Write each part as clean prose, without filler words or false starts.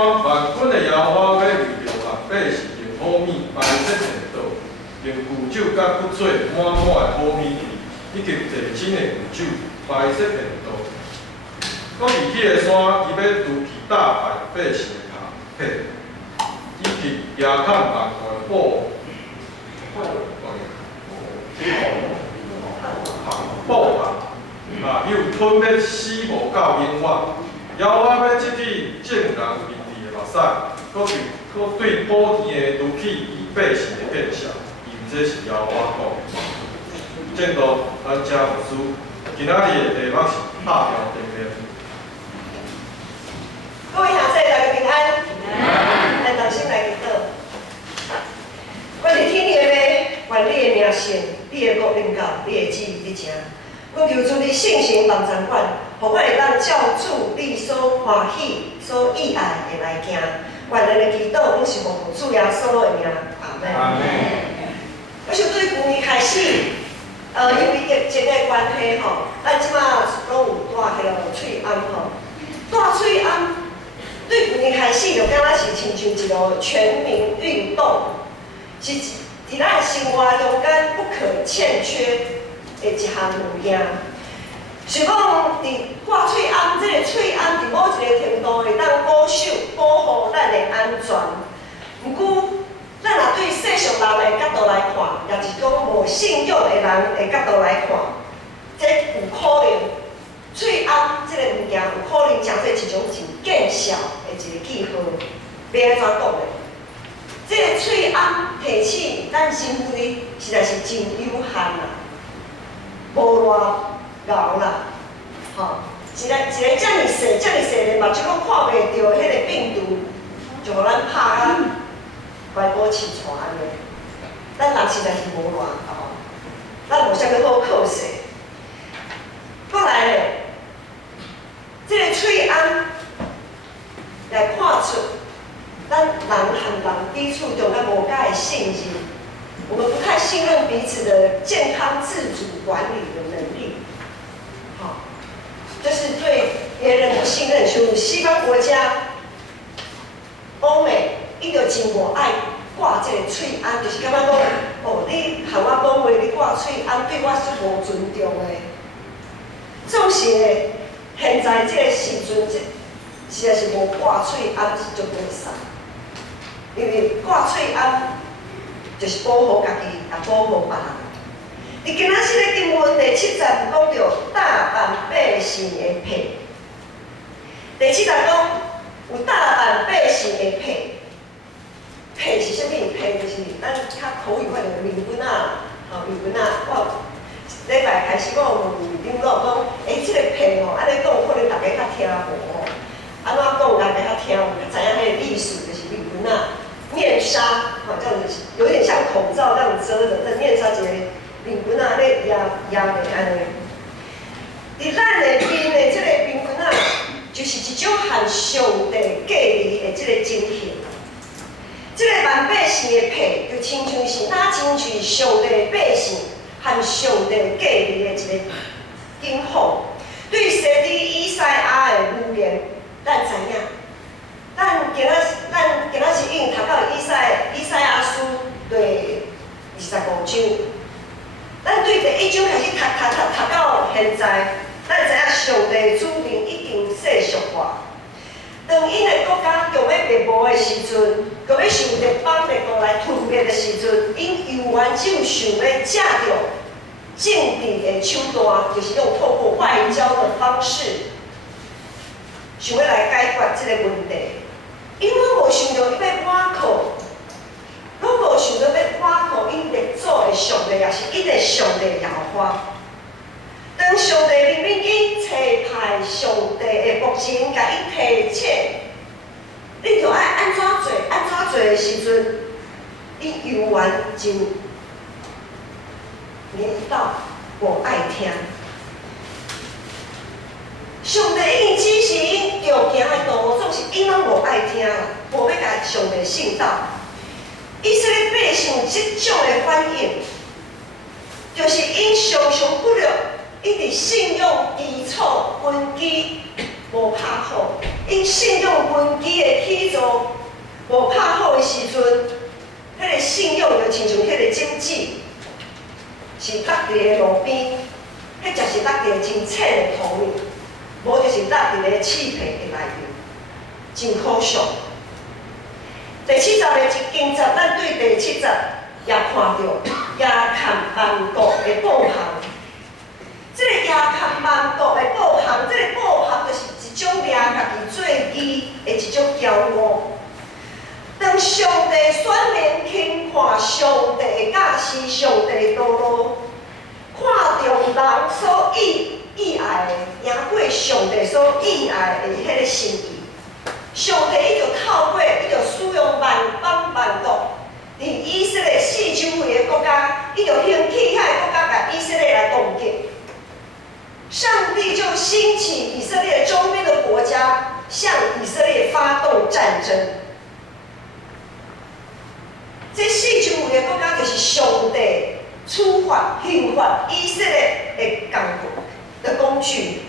万军的摇花要为着万百姓用好米摆设地道，用旧酒甲骨髓满满的好米味，以及济真的旧酒摆设地道。搁伫迄个山，伊要除去大万百姓的头皮，以及夜砍万国的布。又吞灭死无够永远。妖我要即起正人面地的目屎，搁对普天的如起以百姓的见笑，因这是妖我讲。正道咱家有书，今仔日的题目是拍条电面。各位兄弟，大家平安。咱同心来祈祷。我是天父的，愿你的名圣，你的国临到，你的旨意伫正。我求主你圣神帮掌管，互我会当照主你所欢喜、所喜爱的来行。愿咱的祈祷，拢是奉主耶稣的名，阿门。阿门。我想对旧年开始，因为疫情的关系吼，咱即马拢有带迄个喙安吼，带喙安对旧年开始就敢若是亲像一个全民运动，是伫咱生活中间不可欠缺的一项物件。想讲伫挂喙安，这个喙安伫某一个程度会当保护咱的安全。毋过，咱若对世俗人的角度来看，也是讲无信仰的人的角度来看，这有可能喙安这个物件有可能成做一种真见效的一个记号。要安怎讲呢？这个喙安提起咱身躯实在是真有限啦，无偌厚啦，吼，一个遮尔细的目睭拢看袂到迄个病毒，就互咱拍啊怀抱气喘安尼。咱人实在是无偌厚，咱无啥物好靠势。过来咧，这个喙安来看出。咱人和人彼此中间无介的信任，我们不太信任彼此的健康自主管理的能力。好，这是对别人的信任。像西方国家、欧美，伊就真无爱挂这个喙安，就是感觉讲，哦，你和我讲话，你挂喙安，对我是无尊重的。总是呢，现在这个时阵，实在是无挂喙安是足袂使。因为挂喙安就是保护家己，也保护别人。伫今仔日的经文第7节讲到大万百姓的皮。第7节讲有大万百姓的皮，皮是啥物？皮就是咱较口语化的面粉啊，吼面粉啊。我礼拜开始我有问领导讲，即个皮吼，安尼讲可能大家较听无吼，安怎讲大家较听有，较知影迄个意思，就是面粉啊。面纱，好这样子，有点像口罩这样遮的，但面纱一个面粉啊，咧压的安尼。伫咱的面的这个面粉啊，就是一种和上帝隔离的这个情形。这个万百姓的皮，就亲像是哪亲像上帝的百姓和上帝隔离的一个景象。对先知以赛亚的预言，咱知影。咱今仔是已经读到以赛亚书第25章，咱对第1章开始读到现在，咱知影上帝主名已经世俗化。当因的国家强要灭亡的时阵，强要受列邦列国来吞灭的时阵，因犹原只有想要借着政治的手段，就是用透过外交的方式，想要来解决这个问题。因为我无想到伊要倚靠，拢无想到要倚靠因列祖的上帝，也是因的上帝耶和华。当上帝明明因差派上帝的牧人，甲伊提醒，你着爱安怎做的时阵，伊犹原真年到无爱听。上帝因指示因着行的道路，总是因拢无爱听啦，无要甲上帝信道。以色列百姓即种的反应，就是因常常不了，因伫信仰基础根基无拍好，因信仰根基的起初无拍好的时阵，迄个信用就亲像迄个经济，是落伫个路边，迄就是落伫个真浅的土里，无就是落伫个漆皮的内面，真可惜。第70个一经节，咱对第70也看到亚看万国的报行。这个亚看万国的报行，这个报行就是一种掠家己做义的一种骄傲。当上帝选民轻看上帝的教示、上帝的道路，看重人所意爱的，赢过上帝所意爱的迄个心意。上帝伊就透过，伊就使用万邦万国，伫以色列四周围的国家，伊就兴起遐个国家，甲以色列来攻击。上帝就兴起以色列周边的国家，向以色列发动战争。这四周围的国家就是上帝处罚、刑罚以色列的工具。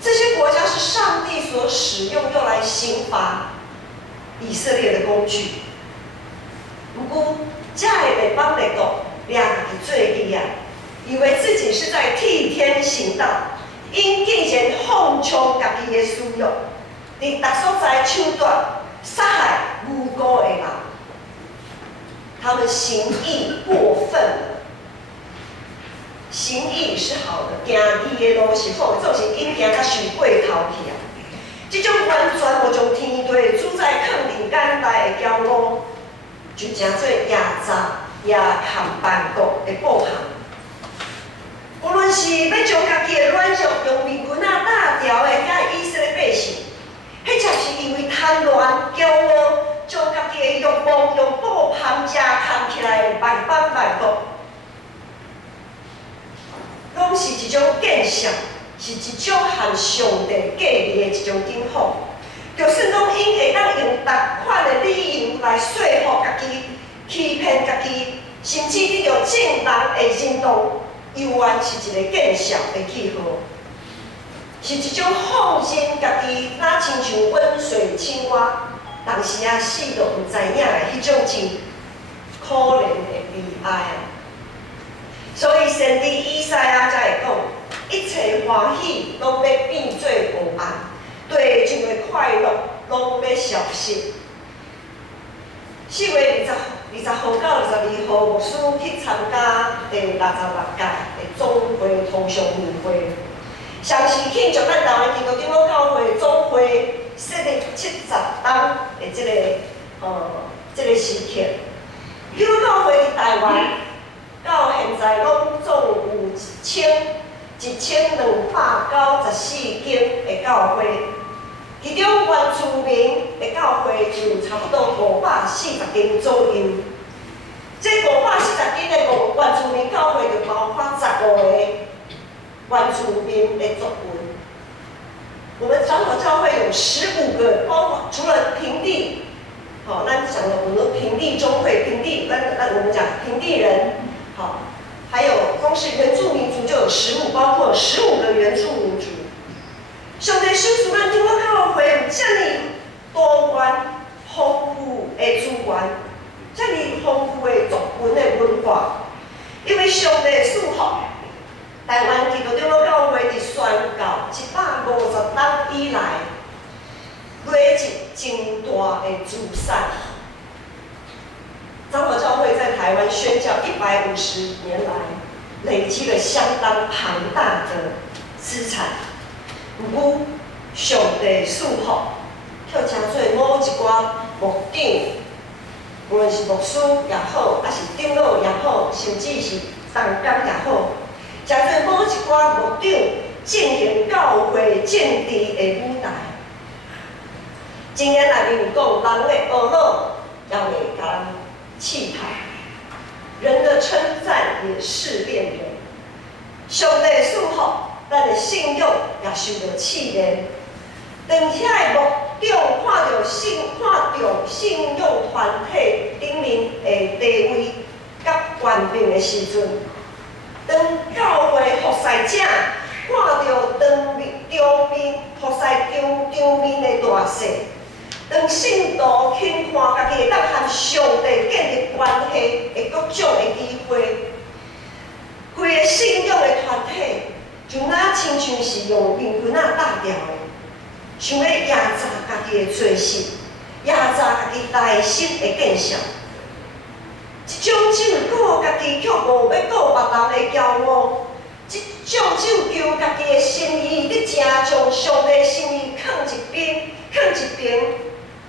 这些国家是上帝所使用，用来刑罚以色列的工具。不过，这个列邦列国掠家己做义啊，以为自己是在替天行道，因竟然放纵家己的私欲，伫各所在手段杀害无辜的人。他们行义过分了。行义是好的，行义的路是好的，就是因行甲受过头去啊！这种完全无将天地主宰放伫眼内的骄傲，就成做亚杂亚看万国的报行。无论是要将家己的软弱用面裙打掉的遐以色列百姓，迄就是因为贪婪、骄傲，将家己的欲望用报行亚看起来的万邦万国。拢是一种见识，是一种和上帝隔离的一种警方。就算拢因会当用各款的理由来说服家己、欺骗家己，甚至得到正人的认同，犹原是一个见识的记号，是一种放任家己，哪亲像温水青蛙，当时啊死都毋知影的迄种真可怜的悲哀啊！所以先知以赛亚才会讲，一切欢喜拢要变做无安，对一个快乐拢要消失。4月20号到22号，牧师去参加第66届的总会通常年会，详细庆祝咱台湾基督长老教会总会设立70档的这个时刻。基督教会伫台湾到现在拢总有1294间的教会，其中原住民的教会有差不多540间左右。这540间的原住民教会就包括15个原住民的族群。我们长老教会有15个，包括除了平地，咱讲的我们平地中会、平地，我们讲平地人。好，还有光是原住民族就有15，包括15个原住民族。上帝赏赐咱中国教会有这么多元丰富的资源，这么丰富的族群的文化，因为上帝赐福，台湾基督长老教会伫宣告150年以来，累积真大的资产。长老教会在台湾宣教150年来，累积了相当庞大的资产。不过，上帝赐福，却诚做某一寡牧长，无论是牧师也好，还是长老也好，甚至是同工也好，诚做某一寡牧长进行教会政治的舞台。经验内面有讲，人的懊恼也会甲人气派，人的称赞也试炼人。上帝赐福，咱的信用也受到试炼。当遐个牧长看到信用团体顶面的地位甲权柄的时阵，当教会服侍者看到当面服侍场面的大势，当信徒轻看家己会当和上帝建立关系的各种的机会，规个信仰的团体，就那亲像是用灵魂打掉的，想要压榨家己的罪行，压榨家己内心的建设。这种只有顾家己，却无要顾别人的骄傲。这种只有求家己的心意，你真将上帝的心意放一边，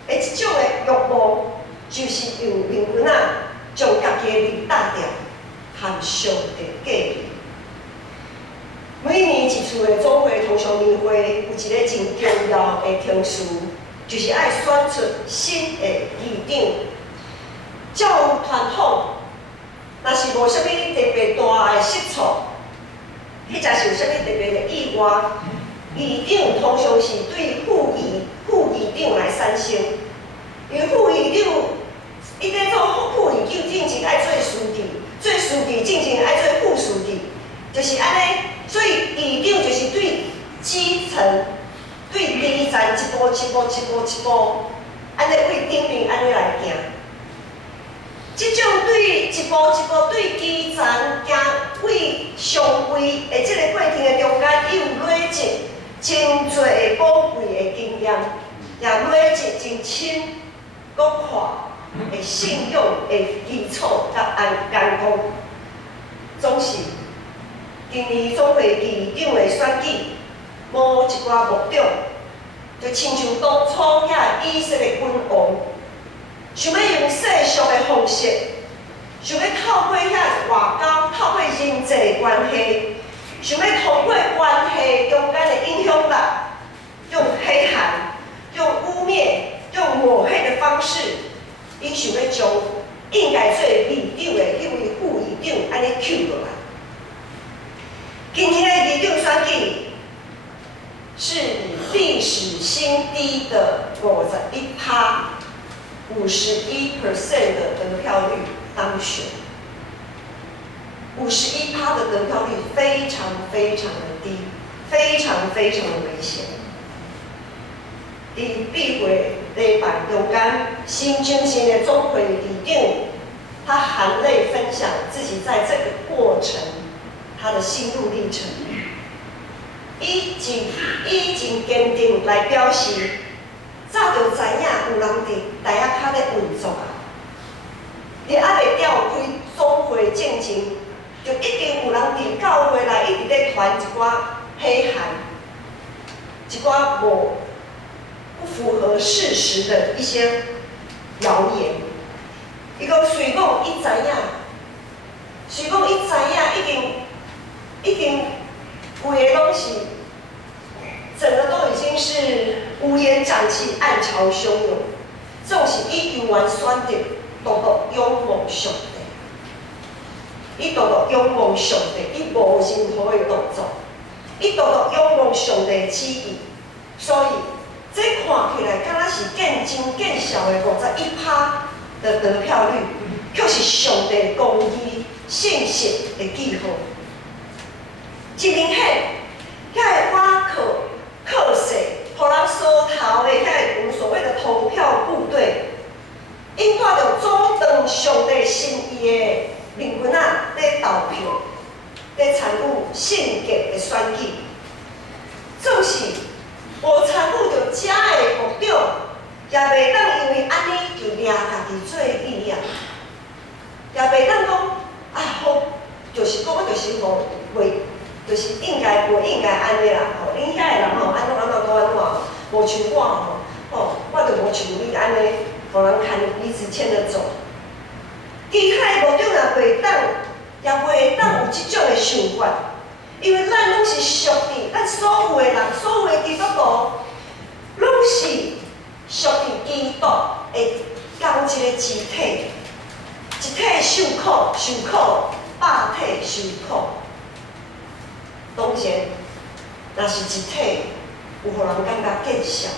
的这种的欲望，就是用灵魂将家己的命打掉，和上帝隔离。每年一次的总会同乡年会，有一个真重要的程序，就是爱选出新的议长。教传统，若是无啥物特别大的失错，迄才是有啥物特别的意外。议长通常是对副议长来产生，因为副议长，伊在做副议长进前爱做书记，做书记进前爱做副书记，就是安尼。所以议长就是对基层、对基层一步，安尼为顶面安尼来行。这种对一步对基层行为上位的这个过程的中间，伊有累积真侪的宝贵的经验，也累积真深搁阔的信用的基础甲眼光。总是今年总会议长的选举，无一寡目标，就亲像当初遐以色列君王。想要用世俗的方式，想要透过遐外交、透过人际关系，想要通过关系中间的影响力，用黑函、用污蔑、用抹黑的方式，伊想要将应该做议长的迄位副议长安尼扣落来。今天的议长选举是以历史新低的51%。51% 的得票率当选，51%的得票率非常的低，非常的危险。伫闭会礼拜中间，新征新的总会议长，他含泪分享自己在这个过程他的心路历程，以真坚定来表示。早就知影有人伫台下骹咧运作啊，你还袂调开总会进前，就一定有人伫教会内一直咧传一寡黑函，一寡不符合事实的一些谣言。伊讲虽讲伊知影，已经规个拢是。整个都已经是乌烟瘴气、暗潮汹涌，总是伊犹原选择独独仰望上帝，伊独独仰望上帝，伊无任何的动作，伊独独仰望上帝的旨意，所以这看起来敢若是更小的51%的得票率，却是上帝公义信息的记号，真明显，遐个瓦靠势，互人所头的遐有所谓的投票部队，因看到阻断上帝心意的灵魂咧投票，咧参与性格的选举，总是无参与着遮的目标，也袂当因为安尼就掠家己做意啊，也袂当讲好，就是讲我就是袂。就是我应该安尼啦，恁遐个人安怎都安怎，无像我我就无像你安尼，互人看彼此牵着走。其他的无长也袂当，也袂当有即种的想法，因为咱拢是属于咱所有的人，所有的基督徒，拢是属于基督的同一个肢体，一体受苦，百体受苦。当然，若是一体，有互人感觉见效；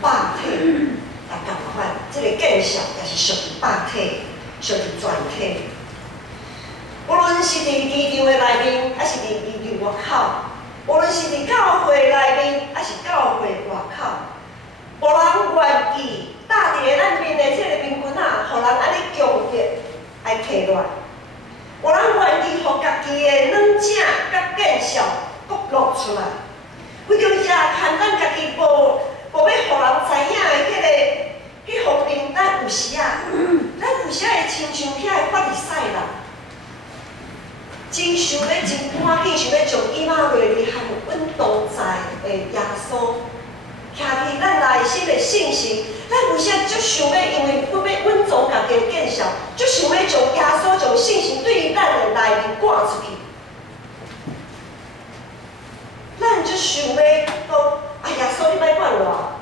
百体也同款，这个见效也是属于百体，属于全体。无论是伫议场的内面，还是伫议场外口；无论是伫教会内面，还是教会外口，无人愿意搭伫咱面的这个面裙啊，互人安尼强烈爱摕落来。有人愿意互家己的软正甲见效剥落出来，为着也看咱家己无要互人知影的迄方面，咱有时会亲像遐个发力屎啦，真想要真赶紧想要将伊仔落去含阮同在的耶稣，徛起咱内心的信心。咱有时足想要，因为阮要稳重家己的见效，足想要将耶稣将信心对于咱的内面赶出去。咱足想要讲，耶稣你莫管我，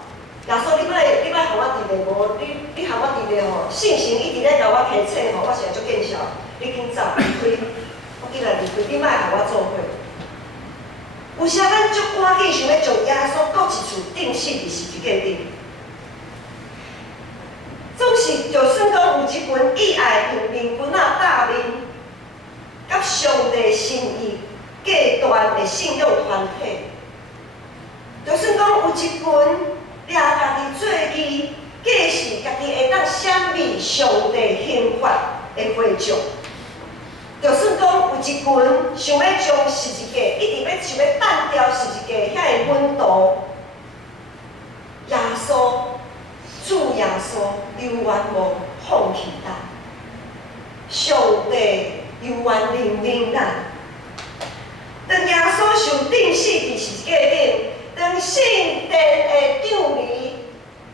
耶稣你莫互我伫咧无，你互我伫咧吼，信心一直咧甲我提醒吼，我是足见效。你紧走离开，我紧来离开，你莫互我做伙。有时咱足赶紧想要将耶稣搁一次定死伫十字架顶。总是就算讲有一群意爱用面裙仔搭面，甲上帝心意价断的信仰团体，就算讲有一群掠家己做义，假是家己会当闪避上帝刑罚的会众，就算讲有一群想要将十字架一直想要弹掉十字架遐个温度，耶稣。主耶稣永远无放弃咱，上帝永远怜悯咱。当耶稣受钉死伫十字架顶，当圣殿的长离，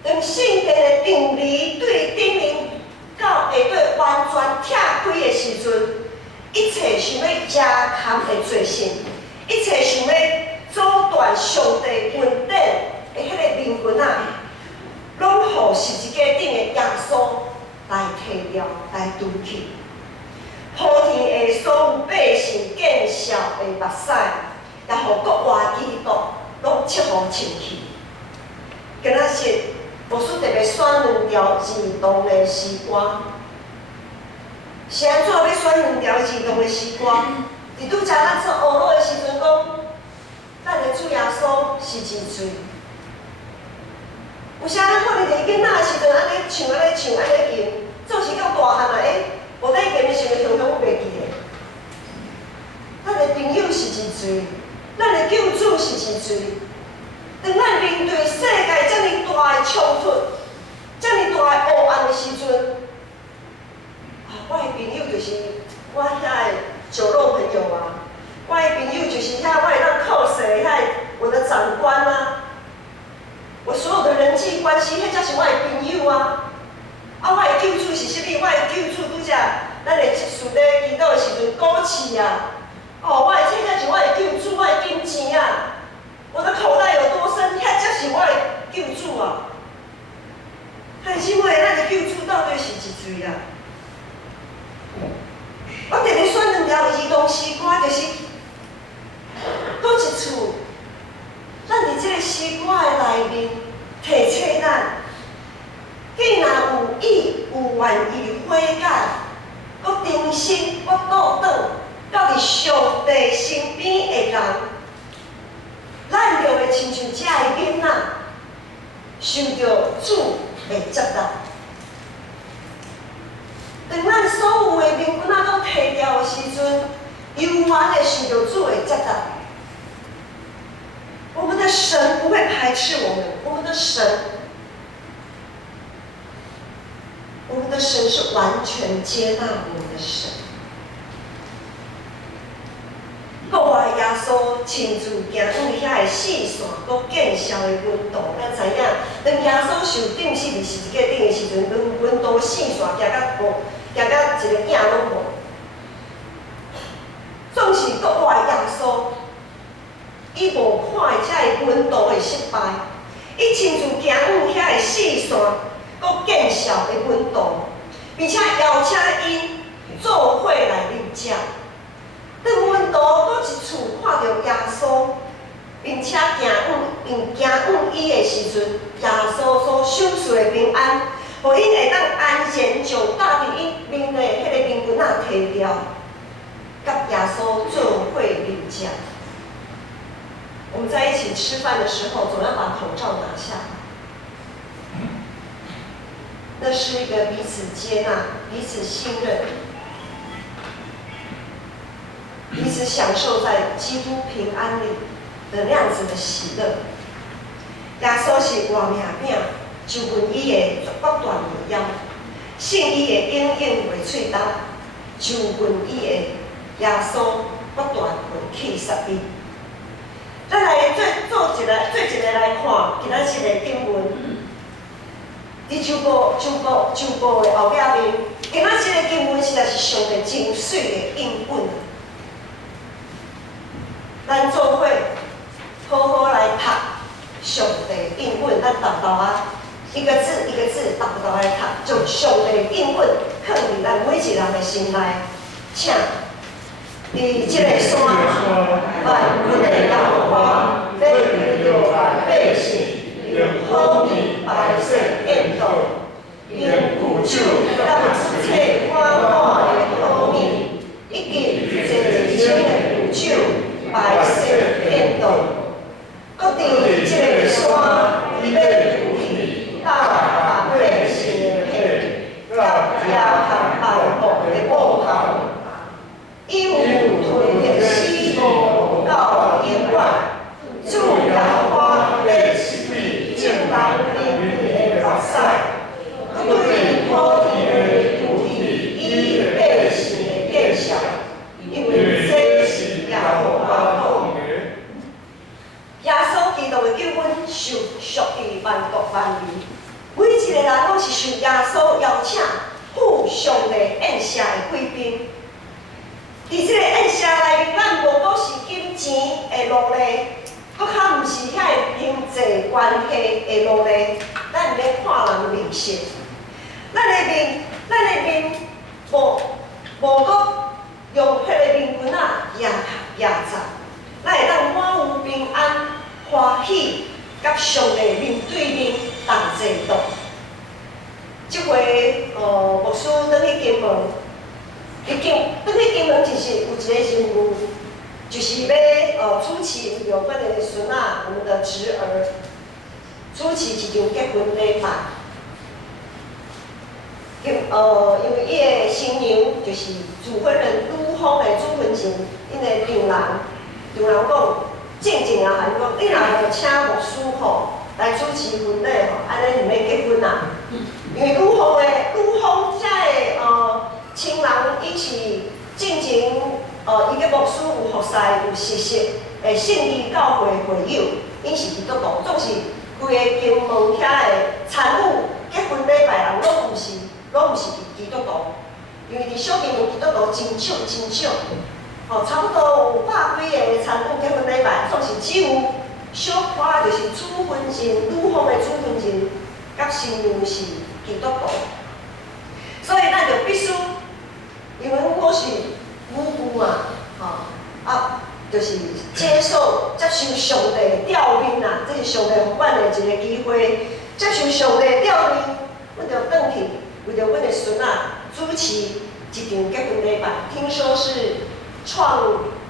当圣殿的长离对顶面到下底完全拆开的时阵，一切想要遮砍的罪行，一切想要阻断上帝恩典的迄个面裙仔。拢互十字架顶的耶稣来摕了，来除去。普天的所有百姓见笑的目屎，也互国外基督拢切互清去。今仔日，牧师特别选2条儿童的诗歌。是安怎要选2条儿童的诗歌？伫拄则咱做学路的时阵讲，咱的主耶稣是治罪。有时咱看着伫囡仔的时阵，安尼唱安尼吟，总是到大汉啊，无得吟的时候，常常袂记的。咱的朋友是治罪，咱的救主是治罪。当咱面对世界遮尔大的冲突、遮尔大的黑暗的时阵，我的朋友就是我遐的酒肉朋友啊，我的朋友就是遐我会当靠谁遐我的长官啊。我所有的人际关系，迄才是我的朋友啊！我的救主是啥物？我的救主拄则，咱会顺咧祈祷的时阵鼓气啊！我的这才是我的救主，我的金钱啊！我的口袋有多深，遐才是我的救主啊！但是妹，咱的救主到底是一罪啊？我特别选2条儿童诗歌，就是搁一次。咱伫这个诗歌的内面提醒咱，既然有意有愿意悔改，搁重新搁倒转到伫上帝身边的人，咱就会亲像遮个囡仔，受到主的接纳。当咱所有的面裙仔都摕掉的时阵，永远会受到主的接纳。我们的神不会排斥我们，我们的神是完全接纳我们的神。国外耶稣亲自行往遐个四线，搁见效的温度，咱知影，当耶稣受钉死伫十字架顶的时阵，温度四线行到无，行到一个影拢无。总是国外耶稣。伊无看遮个温度会失败，伊亲自行往遐个四线，搁见效的温度，并且邀请因做伙来领奖。当温度搁一次看到耶稣，并且行往伊的时阵，耶稣所享受的平安，互因会当安然将搭伫伊面的迄个面裙仔摕掉，甲耶稣做伙领奖。我们在一起吃饭的时候，总要把口罩拿下。那是一个彼此接纳、彼此信任、彼此享受在基督平安里的那样子的喜乐。耶稣是活命饼，就问伊的决断袂腰，信伊的应应袂喙焦，就问伊的耶稣决断袂气杀伊。咱来做一个来看今仔日的经文。伫旧报的后壁面，今仔日的经文实在是上帝真水的应允。咱做伙好好来读上帝应允，咱豆豆啊，一个字一个字豆豆来读，就上帝应允放伫咱每一人的心内。请，伫这个山，万军的耶和华，要为着咱百姓。用好面白色引导，用旧酒甲切满满的好面，以及一千的旧酒白色引导。搁伫这个山，伊要有去教咱百姓的血，甲耶和万国的报效，伊有推的死路到永远，主耶和华要正人民的目屎，对土地的土地，以百姓的见识，因为这是耶和华讲的。耶稣基督的救恩受属于万国万民，每一个人拢是受耶稣邀请，赴上帝宴社的贵宾。伫这个宴社内面，咱无都是金钱的努力。搁较毋是遐经济关系的努力，咱毋免看人面色。咱的面无搁用迄个面裙啊压杂，咱会当满有平安、欢喜，甲上帝面对面同齐度。即回牧师转去金门，转去金门就是有一个任务。就是要主持有阮的孙仔，我们的侄儿主持一场结婚礼拜。因为伊的新娘就是主婚人女方的主婚前，因的丈人讲，正经啊，喊讲，你若无请牧师吼来主持婚礼吼，安尼唔免结婚啦。因为女方遮的亲人伊是正经。伊个牧师有服侍，有实习的圣义教会会友，因是基督徒，总是规个金门遐的参与结婚礼拜人，拢毋是基督徒，因为伫小金门基督徒真少，差不多有100几个参与结婚礼拜，总是只有小可就是主婚人，女方的主婚人，甲新娘是基督徒，所以咱就必须，因为我是。母姑嘛，就是接受上帝的调兵啦，这是上帝互阮的一个机会。接受上帝的调兵，阮就转去为着阮的孙仔主持一场结婚礼拜。听说是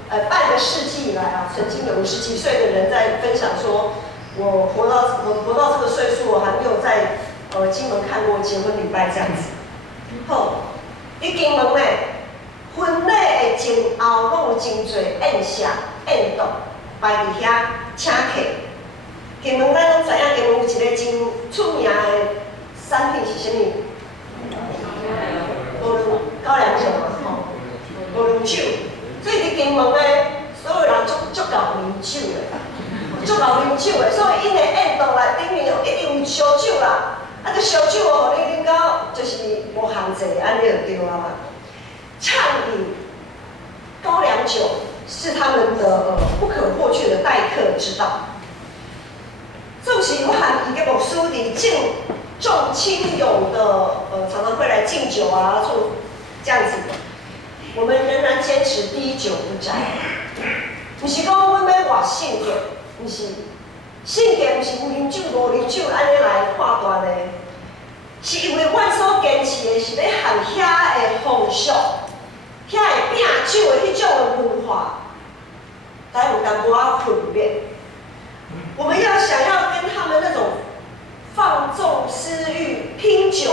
半个世纪以来啊，曾经有50几岁的人在分享说，我活到这个岁数，我还没有在金门看过结婚礼拜这样子。好，伫金门呢。婚礼的前后，拢有真侪宴社、宴桌摆伫遐请客。金门咱拢知影，金门有一个真出名的产品是啥物？高粱酒嘛，高粱酒。所以伫金门呢，所有人足够啉酒的，所以因的宴桌内顶面一定有烧酒啦。这烧酒互你啉到就是无限制，安尼就对啊嘛。畅饮高粱酒是他们的不可或缺的待客之道。纵使我和一个牧师伫重亲友的常常会来敬酒啊，做这样子，我们仍然坚持滴酒不沾。不是讲阮要活性格，不是性格，不是有啉酒无啉酒安尼来判断的，是因为阮所坚持的是咧和遐的风俗。遐会拼酒的迄种的文化，才有淡薄仔分别。我们要想要跟他们那种放纵私欲、拼酒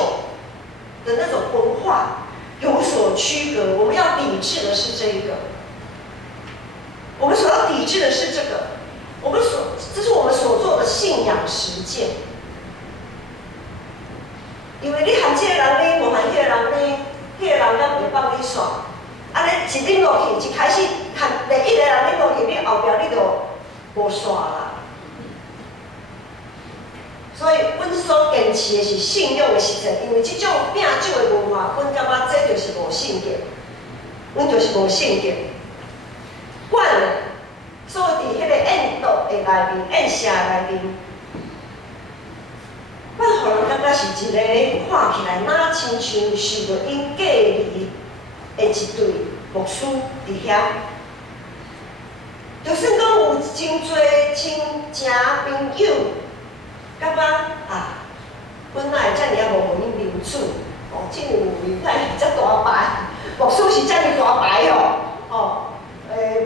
化有所区隔。我们要抵制的是这个，我们所要抵制的是这个，这是我们所做的信仰实践。因为你和这个人呢，无和迄个人呢，迄个人敢袂放你煞，安尼一拎落去，一开始和第一个人拎落去，你后壁你就无煞啦。所以，阮所坚持的是信仰的实践，因为这种拼酒的文化，阮感觉这就是无圣洁，阮就是无圣洁。惯了，所以伫迄个宴桌的内面、宴社内面。我互人感觉是一个看起来哪亲像受到因隔离的一对牧师伫遐，就算讲有真侪真朋友，感觉啊，阮哪会遮尔啊无民民主？哦，这有哪会遮大牌？牧师是遮尔大牌哦，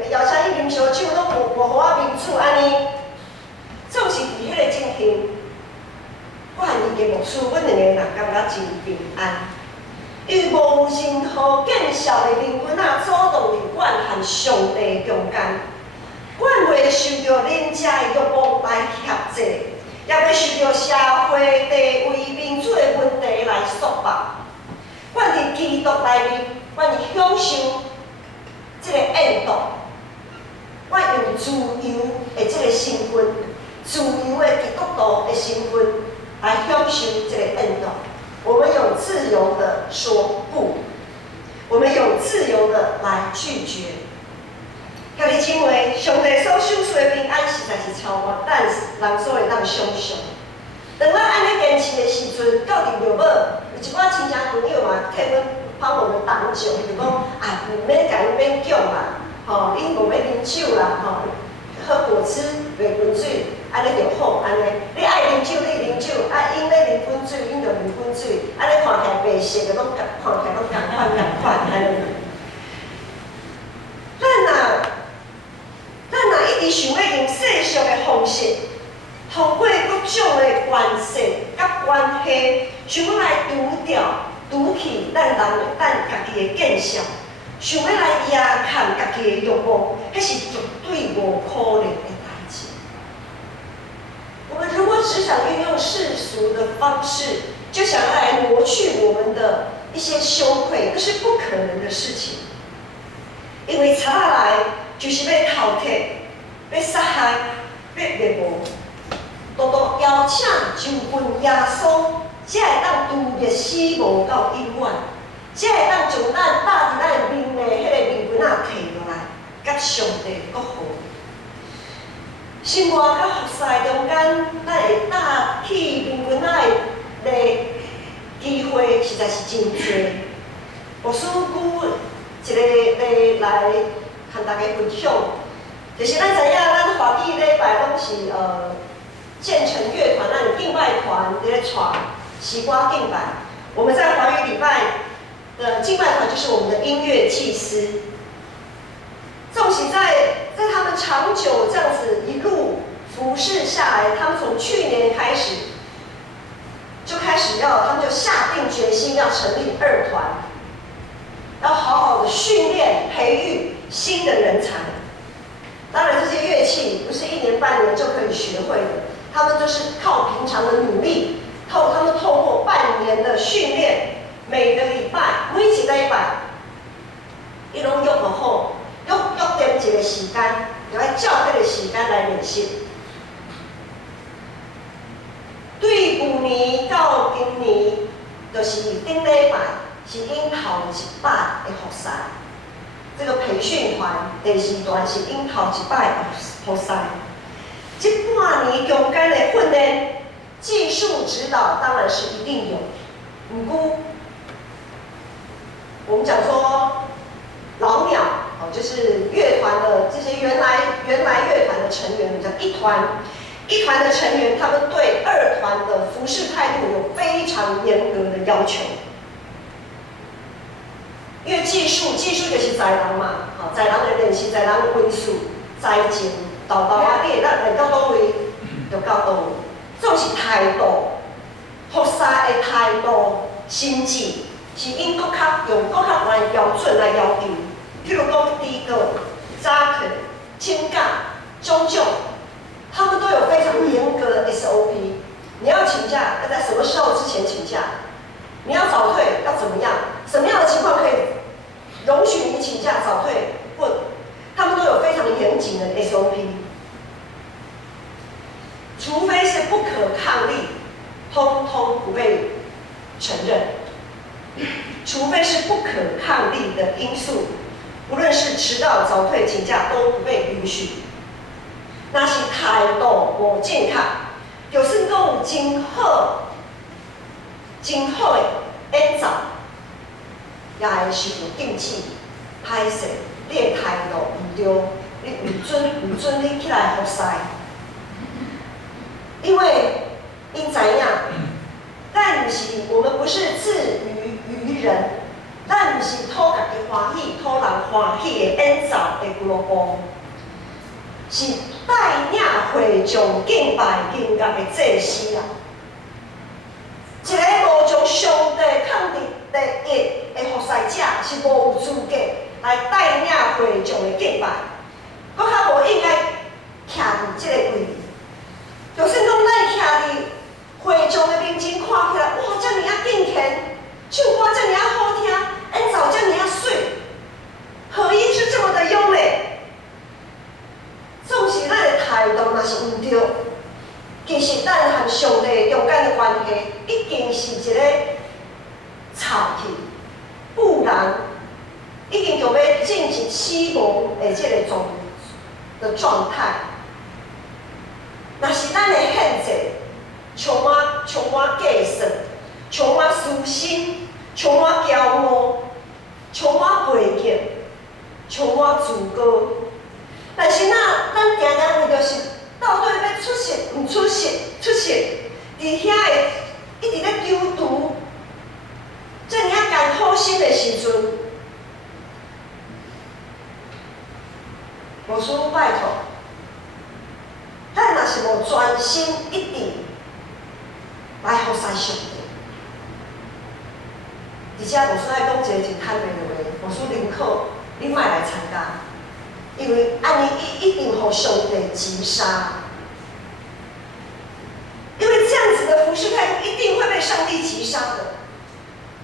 邀请伊啉烧酒，拢无互我民主安尼，总是伫迄个情形。我和伊个牧师，阮两个人感觉真平安，因为无任何见效的灵魂主动伫阮和上帝中间，阮袂受到人家的欲望来辖制，也袂受到社会地位、民主的问题来束缚。阮伫基督内面，阮是享受这个宴桌，阮用自由的这个身份，自由的基督徒的身份。来享受这个宴桌，我们有自由的说不，我们有自由的来拒绝。兄弟姊妹，上帝所赏赐的平安实在是超越咱人所会当想象。当咱安尼坚持的时阵，到伫庙尾，有一寡亲戚朋友嘛，替阮帮我们挡酒，就讲啊，唔免甲伊免叫啦，吼，恁无要啉酒啦，吼，喝果汁、袂滚水。安尼就好，安尼你爱啉酒，你啉酒；啊，因咧啉滚水，因就啉滚水。安尼看起来白色的，拢看起来拢共款安尼。咱若一直想要用世俗的方式，通过各种的关系甲关系，想要来除去咱家己的见识，想要来压看家己的欲望，迄是绝对无可能的。我们如果只想运用世俗的方式，就想要来挪去我们的一些羞愧，那是不可能的事情。因为查来就是要淘汰、要杀害、要灭亡，多多邀请就问耶稣，才会当度日死无到永远，才会当将咱搭伫咱的面的迄个面棍仔摕落来，甲上帝国好。生活甲服侍中间，咱会搭起面棍仔的机会实在是真多。牧师举一个例来和大家分享，就是咱知影，咱华语礼拜拢是建成乐团，咱有敬拜团伫咧传诗歌敬拜。我们在华语礼拜的敬拜团就是我们的音乐祭司。纵使在他们长久这样子一路服侍下来，他们从去年开始他们就下定决心要成立二团，要好好的训练培育新的人才。当然，这些乐器不是1年半年就可以学会的，他们就是靠平常的努力，他们透过半年的训练，每个礼拜每一礼拜，伊拢约好。约定一个时间，就要照这个时间来练习。对旧年到今年，就是顶礼拜是因头一摆的服侍。这个培训团第2段是因头一摆的服侍。这半年中间的训练、技术指导当然是一定有。不过，我们讲说老鸟。就是乐团的这些原来乐团的成员，叫一团的成员，他们对二团的服事态度有非常严格的要求。因为技术就是在人嘛，在人的练习，在人的分数，在前豆啊，你会当练到倒位就到倒位，这是态度，服侍的态度、心智，是因国较用国较悬的标准来要求。譬如讲，第一个扎肯、请假、种种，他们都有非常严格的 SOP。你要请假，要在什么时候之前请假？你要早退要怎么样？什么样的情况可以容许你请假早退？或他们都有非常严谨的 SOP。除非是不可抗力，通通不被承认。除非是不可抗力的因素，无论是迟到、早退、请假都不被允许。那是态度无正确，就算讲真好的演奏，也会受到禁止。歹势，你的态度唔对，你唔准你起来服侍。因为因知影，咱我们不是自娱于人，咱唔是讨家己欢喜、讨人欢喜的演奏的俱乐部，是带领会众敬拜音乐的祭司啊！一个无将上帝放伫第一的服侍者，是无有资格来带领会众的敬拜，搁较无应该徛伫即个位置。就算讲咱徛伫会众的面前看起来，哇，遮尔啊敬虔，唱歌遮尔啊好听，演奏遮尔啊水，合音是这么的优美。纵使咱的态度若是唔对，其实咱和上帝中间的关系已经是一个吵去，不然已经就要进入死亡的这个状态。若是咱的限制充满计算，充满私心，充满骄傲，充满背景，充满自高。但是咱常常为着是到底要出席唔出席，伫遐会一直咧丢毒，遮尔啊艰苦心的时阵，无师父拜托。咱若是无专心一致来服侍上帝，而且无师爱讲一个真坦白的话，无师宁可你莫来参加，因为安尼一定互上帝击杀，因为这样子的服侍态度一定会被上帝击杀的。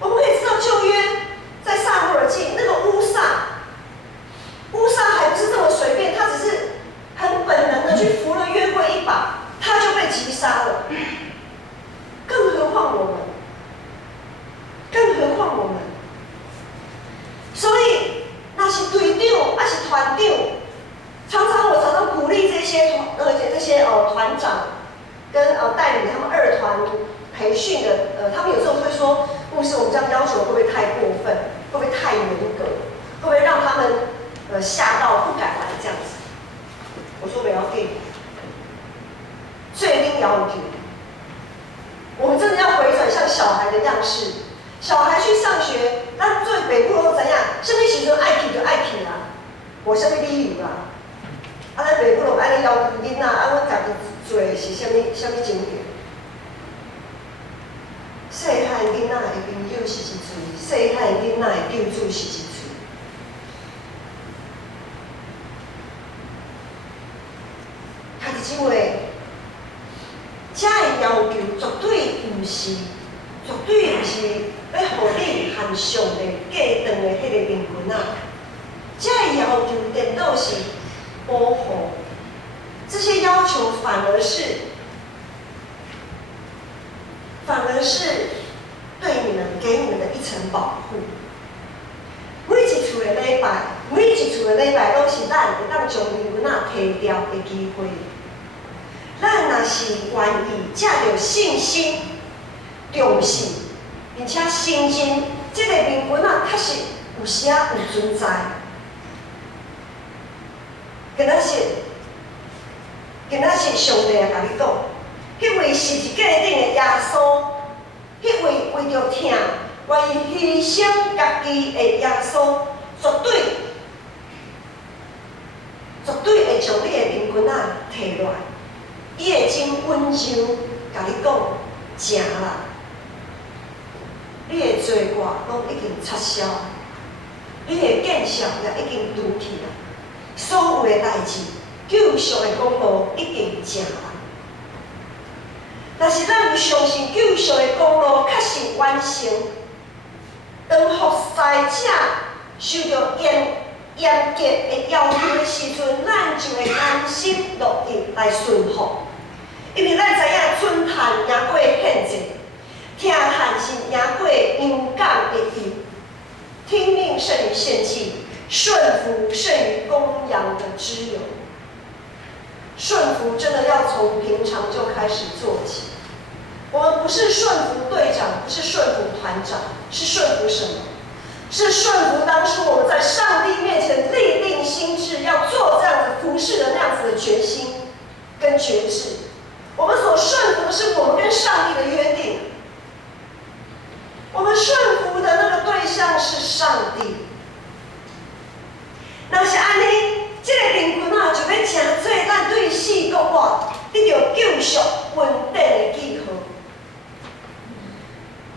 我们可以知道旧约在撒母耳记那个乌撒还不是这么随便，他只是很本能的去扶了约柜一把，他就被击杀了。更何况我们，所以那是队长，还是团长，我常常鼓励这些团长跟带领他们二团培训的，他们有时候会说，牧师，我们这样要求会不会太过分？会不会太严格？会不会让他们吓到不敢来这样子？我说不要紧，最低要求，我们真的要回转像小孩的样式。小孩去上学，咱做爸母都知影，什么时阵爱去就爱去啦，无什么理由啦。咱爸母就安尼要求囡仔，阮家己做是什么情形？细汉囡仔的朋友是一嘴，细汉囡仔的救主是一嘴。家己即话，这个要求绝对毋是要互你和上帝隔断的迄个命运啊！这个要求颠倒是保护，这些要求反而是对你们给你们的一层保护。每一处的礼拜，都是咱会当将命运啊提掉的机会。咱若是愿意借着信心、重视，并且承认这个命运啊，确实有时啊有存在。今仔是上帝也甲你讲，迄位十字架顶的耶稣，迄位为着疼、愿意牺牲家己的耶稣，绝对会将你的命运啊摕落来。伊会真温柔，甲你讲，行啦，你的罪罪过拢已经撤销，你的见识也已经除去啊，所有的代志，救赎的功劳已经成了。但是咱有相信救赎的功劳确实完成，当服侍者受到严格的要求的时阵，咱就会安心乐意来顺服，因为咱知影尊叹赢过献祭，听叹是赢过勇敢的义，听命胜于献祭，顺服胜于公羊的脂油。顺服真的要从平常就开始做起。我们不是顺服队长，不是顺服团长，是顺服什么？是顺服当初我们在上帝面前立定心志要做这样子服侍的那样子的决心跟决志。我们所顺服的是我们跟上帝的约定，我们顺服的那个对象是上帝。若是安尼，这个灵魂啊，就要真做咱对死国活得到救赎稳定的记号。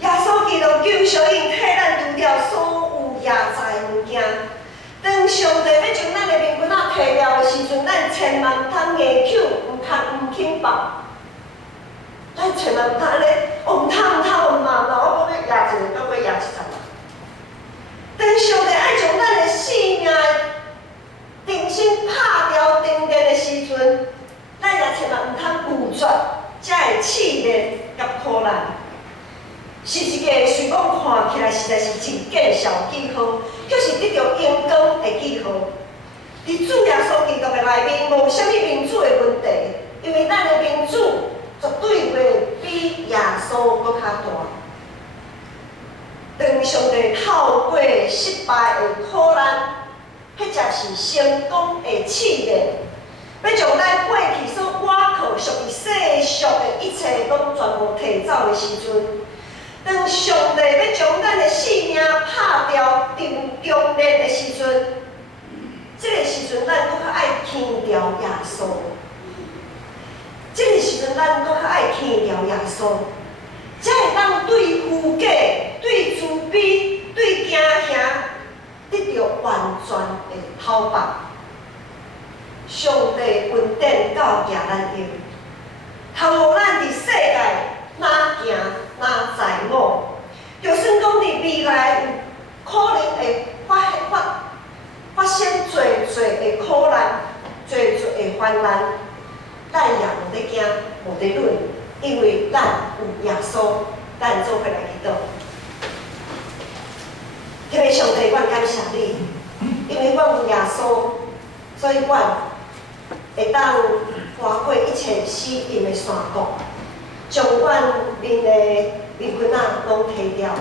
耶稣基督救赎因替咱除掉所有野菜的物件。当上帝要将咱的灵魂啊摕掉的时阵，咱千万唔通硬口，唔肯放。咱千万唔通安尼，唔通，我要压一个，我要压一层。当上帝爱将咱的性命定心拍掉定定的时阵，咱也千万唔通拒绝，才会试炼甲苦难。是一个虽讲看起来实在是真见效记号，却是得到阳光的记号。伫主耶稣基督的内面，无啥物民主的问题，因为咱的民主绝对袂比耶稣搁较大。当上帝透过失败的苦难，迄才是成功的试炼，要将咱过去所倚靠属于世俗的一切，拢全部摕走的时阵。当上帝要将咱的性命拍掉、中炼的时阵，这个时阵咱搁较爱听调耶稣。这个时阵咱搁较爱听调耶稣，才会当对父家、对慈悲、对家兄得到完全的讨白。上帝稳定教育咱用，通互咱伫世界哪行哪在我，就算讲伫未来有可能会发生侪的苦难、侪的患难，咱也无得惊，无得论，因为咱有耶稣，咱做伙来祈祷。特别上帝，阮感谢你，因为阮有耶稣，所以阮会当跨过一切死荫的山谷。将阮面的灵魂啊拢摕掉，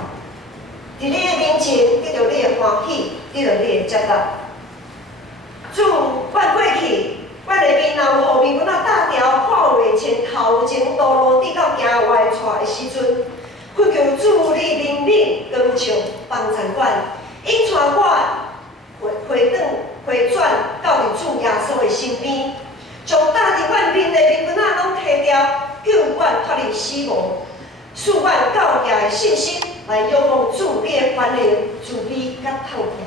伫你的面前得到你的欢喜，得到你的接纳。主，阮过去，阮的面若有互面魂啊打掉，看袂清头前道路直到行外带的时阵，恳求主你怜悯刚强帮助阮，引带阮回转到伫主耶稣的身边，将打伫阮面的灵魂啊拢摕掉。救阮脱离死亡，使阮教育的信心来仰望主你的权能、慈悲甲透镜。